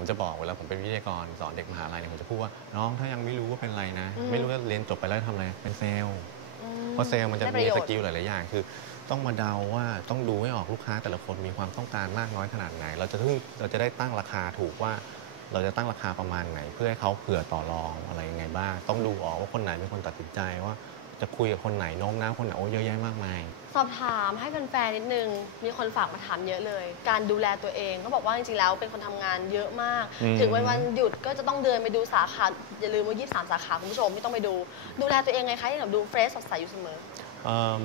ผมจะบอกเวลาผมเป็นวิทยากรสอนเด็กมหาลัยเนี่ยผมจะพูดว่าน้องถ้ายังไม่รู้ว่าเป็นอะไรนะ อืม ไม่รู้ว่าเรียนจบไปแล้วทำอะไรเป็นเซลล์ อืเพราะเซลล์มันจะได้ปมีรโยสชน์กิลหลาย ๆ อย่าง คือต้องมาเดาว่าต้องดูให้ออกลูกค้าแต่ละคนมีความต้องการมากน้อยขนาดไหน เราจะถึงเราจะได้ตั้งราคาถูกว่า เราจะตั้งราคาประมาณไหน เพื่อให้เขาเผื่อต่อรองอะไรยังไงบ้าง ต้องดูออกว่าคนไหนเป็นคนตัดสินใจว่า จะคุยกับคนไหนโน้มน้าวคนไหนโอ้เยอะแยะมากมาย สอบถามให้แฟนๆนิดนึง มีคนฝากมาถามเยอะเลย การดูแลตัวเองเขาบอกว่าจริงๆแล้วเป็นคนทำงานเยอะมาก อืม ถึงวันวันหยุดก็จะต้องเดินไปดูสาขาอย่าลืมว่า23 สาขาคุณผู้ชมที่ต้องไปดู ดูแลตัวเองไงคะให้แบบดูเฟรชสดใสอยู่เสมอเอิ่ม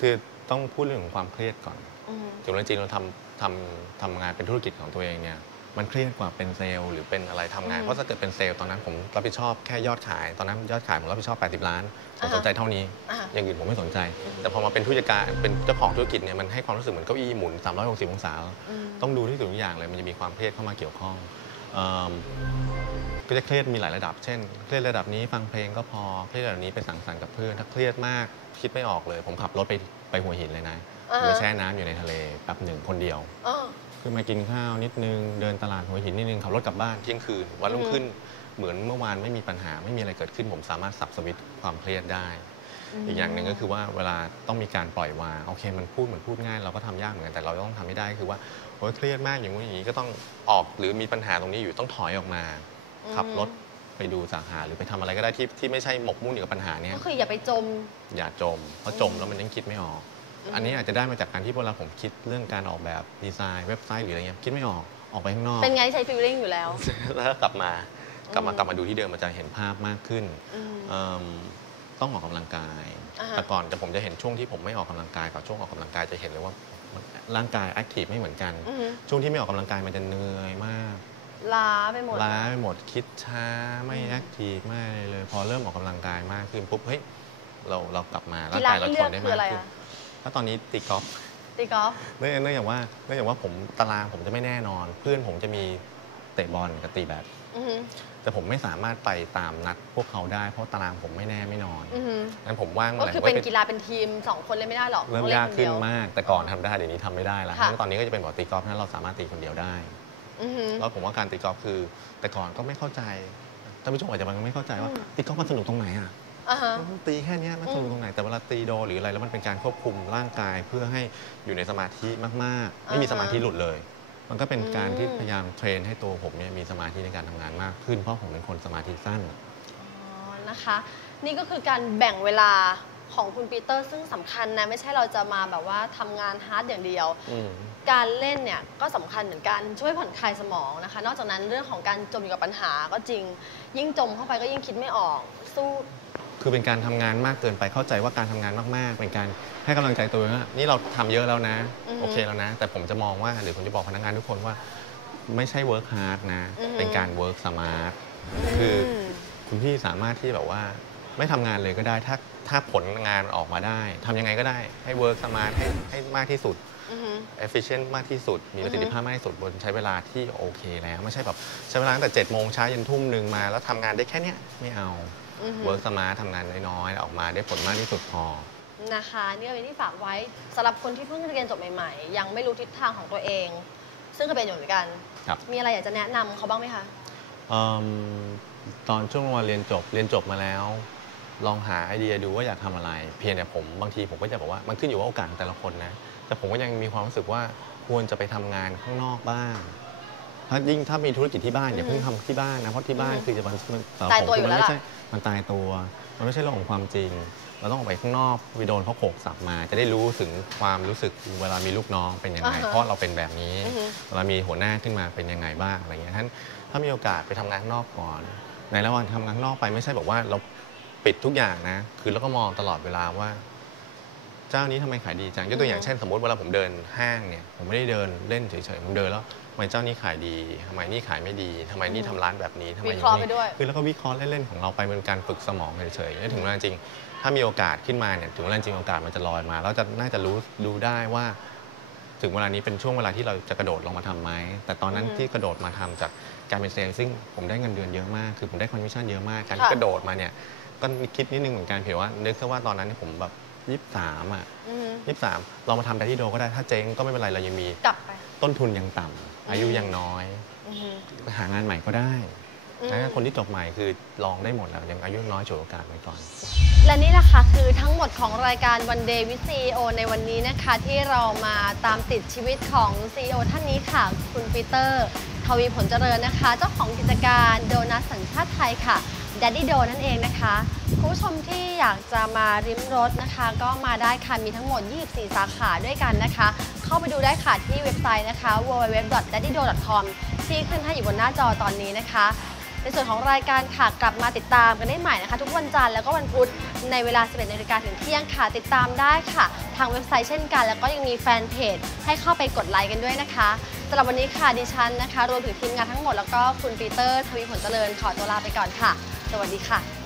คือต้องพูดเรื่องของความเครียดก่อนอืมถึงจริงๆเราทำทำทำงานเป็นธุรกิจของตัวเองเนี่ย มันเครียดกว่าเป็นเซลล์หรือเป็นอะไรทำงานอืมเพราะถ้าเกิดเป็นเซลล์ตอนนั้นผมรับผิดชอบแค่ยอดขาย ตอนนั้นยอดขายผมรับผิดชอบ 80 ล้านผมอ่าฮะสนใจเท่านี้อ่าอย่างอื่นผมไม่สนใจ แต่พอมาเป็นผู้จัดการเป็นเจ้าของธุรกิจเนี่ยมันให้ความรู้สึกเหมือนเก้าอี้หมุน 360 องศาอืมต้องดูที่ทุกอย่างเลยมันจะมีความเครียดเข้ามาเกี่ยวข้องเอิ่มก็จะเครียดมีหลายระดับ เช่น เครียดระดับนี้ฟังเพลงก็พอ เครียดระดับนี้ไปสังสรรค์กับเพื่อน ถ้าเครียดมากคิดไม่ออกเลย ผมขับรถไปไปหัวหินเลยนะอ่าฮะ ไปแช่น้ำอยู่ในทะเลแป๊บหนึ่งคนเดียวเออขึ้นมากินข้าวนิดนึงเดินตลาดหัวหินนิดนึงขับรถกลับบ้านเที่ยงคืนวันรุ่งอือฮึขึ้นเหมือนเมื่อวานไม่มีปัญหาไม่มีอะไรเกิดขึ้น ผมสามารถสับสวิตช์ความเครียดได้ อีกอย่างหนึ่งก็คือว่าเวลาต้องมีการปล่อยวางโอเค มันพูดเหมือนพูดง่ายเราก็ทำยากเหมือนกันแต่เราต้องทำให้ได้คือว่าโอ้ยเครียดมากอย่างนู้นอย่างนี้ก็ต้องออกหรือมีปัญหาตรงนี้อยู่ต้องถอยออกมาอืมขับรถไปดูสาขาหรือไปทำอะไรก็ได้ที่ที่ไม่ใช่หมกมุ่นอยู่กับปัญหาเนี้ยก็คืออย่าไปจม อย่าจมเพราะจมแล้วมันยังคิดไม่ออก อืมอันนี้อาจจะได้มาจากการที่เวลาผมคิดเรื่องการออกแบบดีไซน์เว็บไซต์หรืออะไรเงี้ยคิดไม่ออกออกไปข้างนอกเป็นไงใช้ฟีลลิ่งอยู่แล้ว แล้วก็กลับมากลับมาอืมกลับมาดูที่เดิมมันจะเห็นภาพมากขึ้นอืมเอิ่มต้องออกกำลังกาย อ่าฮะ แต่ก่อนแต่ผมจะเห็นช่วงที่ผมไม่ออกกำลังกายกับช่วงออกกำลังกายจะเห็นเลยว่ามันร่างกายแอคทีฟไม่เหมือนกัน อือหือช่วงที่ไม่ออกกำลังกายมันจะเหนื่อยมาก ล้าไปหมด ล้าไปหมดคิดช้าไม่อืม แอคทีฟไม่อะไรเลย พอเริ่มออกกำลังกายมากขึ้นปุ๊บเฮ้ยเราเรากลับมาร่ากีงฬากายเราที่ทเลือกนได้คือมาอะไรกขึ้นอะ ถ้าตอนนี้ตีกอล์ฟตีกอล์ฟเนื่องเนื่องจากว่าเนื่องจากว่าผมตารางผมจะไม่แน่นอน เพื่อนผมจะมีเตะบอลกับตีแบดอือหือแต่ผมไม่สามารถไปตามนัดพวกเขาได้เพราะตารางผมไม่แน่ไม่นอนอือหืองั้นผมว่างก็เมื่อไหร่คือผมเป็นก็ไปกีฬาเป็นทีมสองคนเล่นไม่ได้หรอกเริ่มต้องล่ยากคขึ้นเดีวมากแต่ก่อนทำได้เดี๋ยวนี้ทำไม่ได้แล้วค่ะ งั้นตอนนี้ก็จะเป็นบอกตีกอล์ฟนั้นเราสามารถตีคนเดียวได้ อือหือแล้วผมว่าการตีกอล์ฟคือ แต่ก่อนก็ไม่เข้าใจท่านผู้ชมอาจจะมันไม่เข้าใจว่าอืม ตีกอล์ฟมันสนุกตรงไหนอะ อ่าฮะตีแค่เนี้ยมันสนุกตรงไหนแต่เวลาตีโดนหรืออะไรแล้วมันเป็นการควบคุมร่างกายเพื่อให้อยู่ในสมาธิมากๆ ไม่มีอ่าฮะสมาธิหลุดเลย มันก็เป็นการที่อืม พยายามเทรนให้ตัวผมเนี่ยมีสมาธิในการทำงานมากขึ้นเพราะผมเป็นคนสมาธิสั้น อ๋อนะคะ นี่ก็คือการแบ่งเวลาของคุณปีเตอร์ซึ่งสำคัญนะ ไม่ใช่เราจะมาแบบว่าทำงานฮาร์ดอย่างเดียวอืมการเล่นเนี่ยก็สำคัญเหมือนกันช่วยผ่อนคลายสมองนะคะ นอกจากนั้นเรื่องของการจมอยู่กับปัญหาก็จริง ยิ่งจมเข้าไปก็ยิ่งคิดไม่ออก สู้ คือเป็นการทำงานมากเกินไปเข้าใจว่าการทำงานมากๆ เป็นการให้กำลังใจตัวเองว่านี่เราทำเยอะแล้วนะอือฮึโอเคแล้วนะ แต่ผมจะมองว่าหรือผมจะบอกพนักงานทุกคนว่า ไม่ใช่ work hard นะอือฮึเป็นการ work smart คือมคุณพี่สามารถที่แบบว่าไม่ทำงานเลยก็ได้ถ้าถ้าผลงานออกมาได้ทำยังไงก็ได้ให้ work smart ให้ให้มากที่สุดอือหือ efficient มากที่สุด มีอือฮึประสิทธิภาพมากที่สุดบนใช้เวลาที่โอเคแล้ว ไม่ใช่แบบใช้เวลาตั้งแต่7จ็ดโมงเช้ายันทุ่มหนึ่งมา แล้วทำงานได้แค่เนี้ยไม่เอา อือหือ work smart ทำงานน้อยๆ ออกมาได้ผลมากที่สุดพอ นะคะนี่ก็เป็นที่ฝากไว้สำหรับคนที่เพิ่งเรียนจบใหม่ๆ ยังไม่รู้ทิศทางของตัวเอง ซึ่งก็เป็นอยู่เหมือนกัน ครับ มีอะไรอยากจะแนะนำเขาบ้างไหมคะ เอิ่มตอนช่วงวันเรียนจบเรียนจบมาแล้ว ลองหาไอเดียดูว่าอยากทำอะไร เพียงแต่ผมบางทีผมก็จะบอกว่ามันขึ้นอยู่ว่าโอกาสของแต่ละคนนะ แต่ผมก็ยังมีความรู้สึกว่าควรจะไปทำงานข้างนอกบ้าง ถ้ายิ่งถ้ามีธุรกิจที่บ้านอย่าเพิ่งทำที่บ้านนะเพราะที่บ้านอืมคือจะมันมันสำหรับตายผมตัวคืออยู่มันแล้วไม่ล่ะ ใช่มันตายตัว มันไม่ใช่เรื่องของความจริง เราต้องออกไปข้างนอกไปโดนเขาโขกสับมา จะได้รู้ถึงความรู้สึกเวลามีลูกน้องเป็นยังไง อ่าฮะเพราะเราเป็นแบบนี้ อือฮึ เวลามีหัวหน้าขึ้นมาเป็นยังไงบ้างอะไรเงี้ยท่านถ้ามีโอกาสไปทำงานข้างนอกก่อน ในระหว่างทำงานข้างนอกไปไม่ใช่บอกว่าเราปิดทุกอย่างนะ คือเราก็มองตลอดเวลาว่า เจ้านี้ทำไมขายดีจังยกตัวอย่างอือฮึเช่นสมมติเวลาผมเดินห้างเนี่ยผมไม่ได้เดินเล่นเฉยๆผมเดินแล้วทำไมเจ้านี้ขายดีทำไมนี่ขายไม่ดีทำไมนี่ทำร้านแบบนี้ทำไมวิเคราะห์อย่งนี้ไปด้วยคือแล้วก็วิเคราะห์เล่นๆของเราไปเป็นการฝึกสมองเฉยๆแล้วถึงเวลาจริง ถ้ามีโอกาสขึ้นมาเนี่ยถึงเวลาจริงโอกาสมันจะลอยมาแล้วจะน่าจะรู้รู้ได้ว่า ถึงเวลานี้เป็นช่วงเวลาที่เราจะกระโดดลงมาทำไหมแต่ตอนนั้นอือฮึที่กระโดดมาทำจากการเป็นเซลล์ซึ่งผมได้เงินเดือนเยอะมากคือผมได้คอมมิชชั่นเยอะมากการที่ค่ะกระโดดมาเนี่ยก็คิดนิดนึงเหมือนกันเพียงว่านึกแค่ว่าตอนนั้นผมแบบ ยี่สามอะอือหือยี่สามเรามาทำไดที่โดก็ได้ถ้าเจ๊งก็ไม่เป็นไรเรายังมี กลับไปต้นทุนยังต่ำอายุยังน้อยอือือฮึหางานใหม่ก็ได้อืมนะคนที่จบใหม่คือลองได้หมดแล้วยังอายุน้อยฉวยโอกาสไว้ก่อน และนี่แหละค่ะคือทั้งหมดของรายการ One Day with CEO ในวันนี้นะคะ ที่เรามาตามติดชีวิตของ CEO ท่านนี้ค่ะ คุณปีเตอร์ท วีผลเจริญนะคะ เจ้าของกิจการโดนัทสัญชาติไทยค่ะ Daddy Do นั่นเองนะคะคุณผู้ชมที่อยากจะมาริมรถนะคะ ก็มาได้ค่ะ มีทั้งหมด 24 สาขาด้วยกันนะคะ เข้าไปดูได้ค่ะที่เว็บไซต์นะคะ www.daddydo.com ที่ขึ้นให้อยู่บนหน้าจอตอนนี้นะคะ ในส่วนของรายการค่ะกลับมาติดตามกันได้ใหม่นะคะ ทุกวันจันทร์แล้วก็วันพุธในเวลา 11นาฬิกาถึงเที่ยงค่ะ ติดตามได้ค่ะ ทางเว็บไซต์เช่นกัน แล้วก็ยังมีแฟนเพจให้เข้าไปกดไลค์กันด้วยนะคะสำหรับวันนี้ค่ะดิฉันนะคะ รวมถึงทีมงานทั้งหมดแล้วก็คุณปีเตอร์ทวีผลเจริญขอตัวลาไปก่อนค่ะ สวัสดีค่ะ